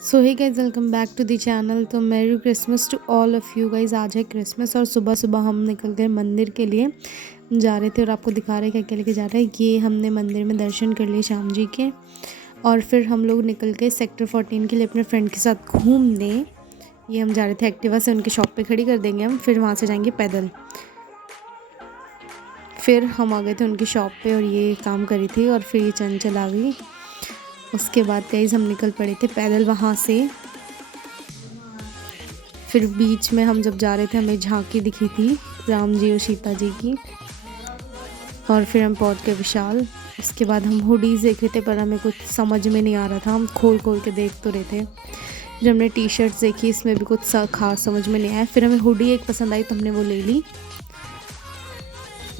So hey guys, welcome back to the channel. तो merry Christmas to all of you guys. आज है Christmas और सुबह सुबह हम निकल गए मंदिर के लिए जा रहे थे और आपको दिखा रहे हैं क्या लेके जा रहे हैं। ये हमने मंदिर में दर्शन कर लिए श्याम जी के और फिर हम लोग निकल गए सेक्टर 14 के लिए अपने फ्रेंड के साथ घूमने। ये हम जा रहे थे एक्टिवा से, उनकी शॉप पे खड़ी कर देंगे हम, फिर वहाँ से जाएंगे पैदल। फिर हम आ गए थे उनकी शॉप पे और ये काम करी थी और फिर ये चंचल आ गई। उसके बाद गाइस हम निकल पड़े थे पैदल वहाँ से। फिर बीच में हम जब जा रहे थे हमें झांकी दिखी थी राम जी और सीता जी की और फिर हम पहुँच गए विशाल। उसके बाद हम हुडीज़ देख रहे थे पर हमें कुछ समझ में नहीं आ रहा था, हम खोल खोल के देख तो रहे थे। जब हमने टी शर्ट्स देखी इसमें भी कुछ खास समझ में नहीं आया, फिर हमें हुडी एक पसंद आई तो हमने वो ले ली।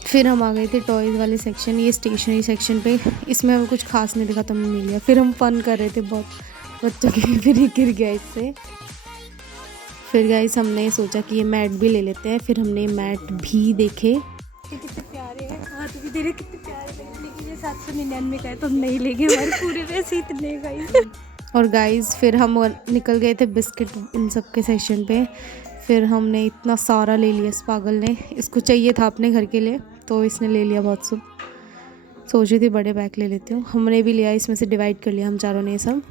फिर हम आ गए थे टॉयज़ वाले सेक्शन, ये स्टेशनरी सेक्शन पे। इसमें हमें कुछ खास नहीं दिखा तो हमने नहीं लिया। फिर हम फन कर रहे थे बहुत बच्चों के, फिर ये गिर गया इससे। फिर गाइस हमने सोचा कि ये मैट भी ले लेते हैं, फिर हमने मैट भी देखे। कितने प्यारे हैं, हाथ भी दे रहे कितने प्यारे लगे, लेकिन ये 799 का है तो हम नहीं लेंगे, हमारे पूरे पैसे इतने गाइस। और गाइस फिर हम निकल गए थे बिस्किट इन सब के सेक्शन पे। फिर हमने इतना सारा ले लिया, इस पागल ने, इसको चाहिए था अपने घर के लिए तो इसने ले लिया बहुत सब। सोची थी बड़े पैक ले लेती हूँ, हमने भी लिया, इसमें से डिवाइड कर लिया हम चारों ने ये सब।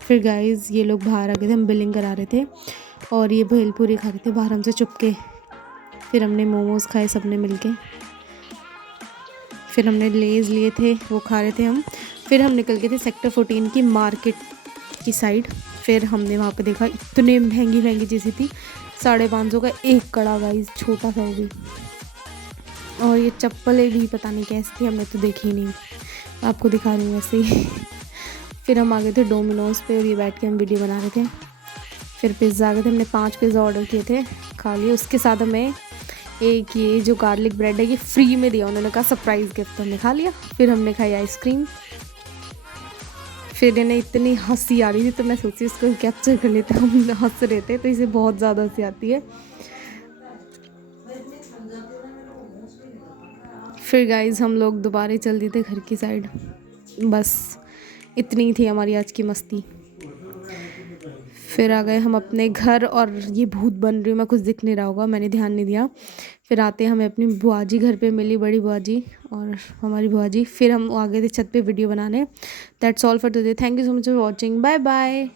फिर गाइस ये लोग बाहर आ गए थे, हम बिलिंग करा रहे थे और ये भेलपूरी खा रहे थे बाहर हमसे चुप के। फिर हमने मोमोज़ खाए सबने मिलके। फिर हमने लेज़ लिए थे वो खा रहे थे हम। फिर हम निकल गए थे सेक्टर 14 की मार्केट की साइड। फिर हमने वहाँ पे देखा इतने महंगी महंगी चीज़ें थी, 550 का एक कड़ा गाइस, छोटा सा वो भी। और ये चप्पलें भी पता नहीं कैसी थी, हमने तो देखी ही नहीं, आपको दिखा रही हूँ वैसे ही। फिर हम आ गए थे डोमिनोज़ पे और ये बैठ के हम वीडियो बना रहे थे। फिर पिज़्ज़ा आ गए थे, हमने 5 पिज़्ज़ा ऑर्डर किए थे, खा लिए। उसके साथ हमें एक ये जो गार्लिक ब्रेड है ये फ्री में दिया, उन्होंने कहा सरप्राइज़ गिफ्ट, हमने खा लिया। फिर हमने खाई आइसक्रीम। फिर इन्हें इतनी हंसी आ रही थी तो मैं सोची इसको कैप्चर कर लेते, हम हंस रहे थे तो इसे बहुत ज़्यादा हंसी आती है। फिर गाइज हम लोग दोबारा चल दिए थे घर की साइड। बस इतनी थी हमारी आज की मस्ती। फिर आ गए हम अपने घर और ये भूत बन रही हूँ मैं, कुछ दिख नहीं रहा होगा, मैंने ध्यान नहीं दिया। फिर आते हमें अपनी बुआ जी घर पे मिली, बड़ी बुआ जी और हमारी बुआ जी। फिर हम आ गए थे छत पे वीडियो बनाने। That's all for today, thank you so much for watching, bye bye.